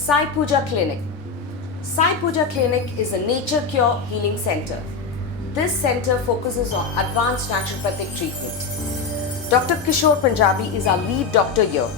Sai Puja Clinic. Sai Puja Clinic is a nature cure healing center. This center focuses on advanced naturopathic treatment. Dr. Kishore Punjabi is our lead doctor here.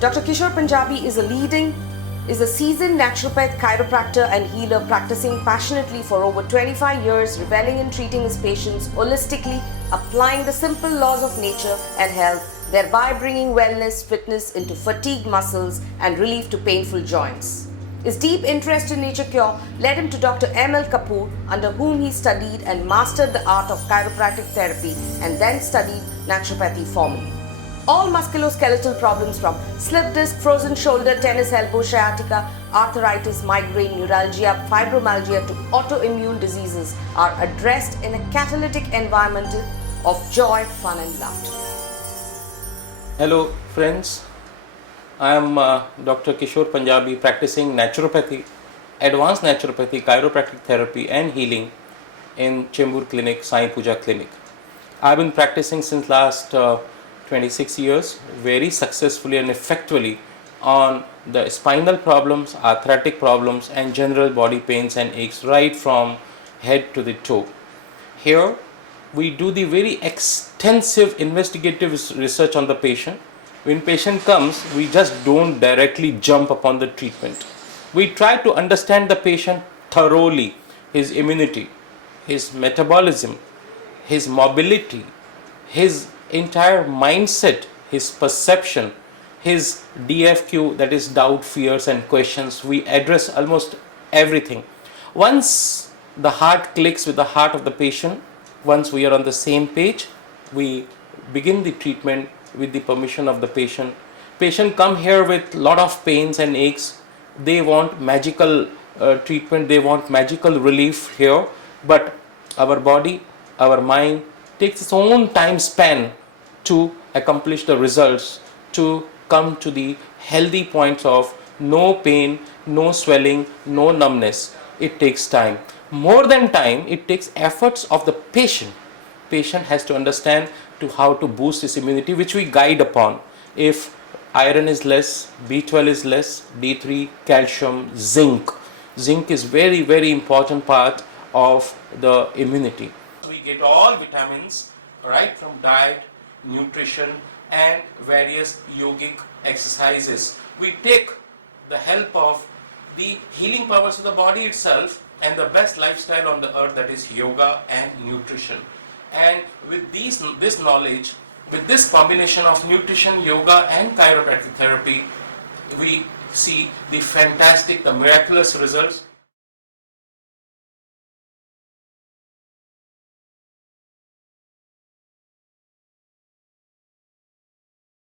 Dr. Kishore Punjabi is a seasoned naturopath, chiropractor and healer practicing passionately for over 25 years, reveling in treating his patients holistically, applying the simple laws of nature and health, thereby bringing wellness, fitness into fatigued muscles and relief to painful joints. His deep interest in nature cure led him to Dr. M.L. Kapoor, under whom he studied and mastered the art of chiropractic therapy and then studied naturopathy formally. All musculoskeletal problems from slip disc, frozen shoulder, tennis elbow, sciatica, arthritis, migraine, neuralgia, fibromyalgia to autoimmune diseases are addressed in a catalytic environment of joy, fun and laughter. Hello friends, I am Dr. Kishore Punjabi, practicing naturopathy, advanced naturopathy, chiropractic therapy and healing in Chembur Clinic, Sai Puja Clinic. I have been practicing since last 26 years, very successfully and effectively on the spinal problems, arthritic problems and general body pains and aches right from head to the toe. Here we do the very extensive investigative research on the patient. When patient comes, we just don't directly jump upon the treatment. We try to understand the patient thoroughly, his immunity, his metabolism, his mobility, his entire mindset, his perception, his DFQ, that is doubt, fears and questions. We address almost everything. Once the heart clicks with the heart of the patient, once we are on the same page, we begin the treatment with the permission of the patient. Patient come here with lot of pains and aches. They want magical treatment, they want magical relief here, but our body, our mind takes its own time span to accomplish the results, to come to the healthy points of no pain, no swelling, no numbness. It takes time. More than time, it takes efforts of the patient. Patient has to understand to how to boost his immunity, which we guide upon. If iron is less, B12 is less, D3, calcium, zinc. Zinc is very, very important part of the immunity. We get all vitamins right from diet, nutrition and various yogic exercises. We take the help of the healing powers of the body itself and the best lifestyle on the earth, that is yoga and nutrition. And with this knowledge, with this combination of nutrition, yoga and chiropractic therapy, we see the fantastic, the miraculous results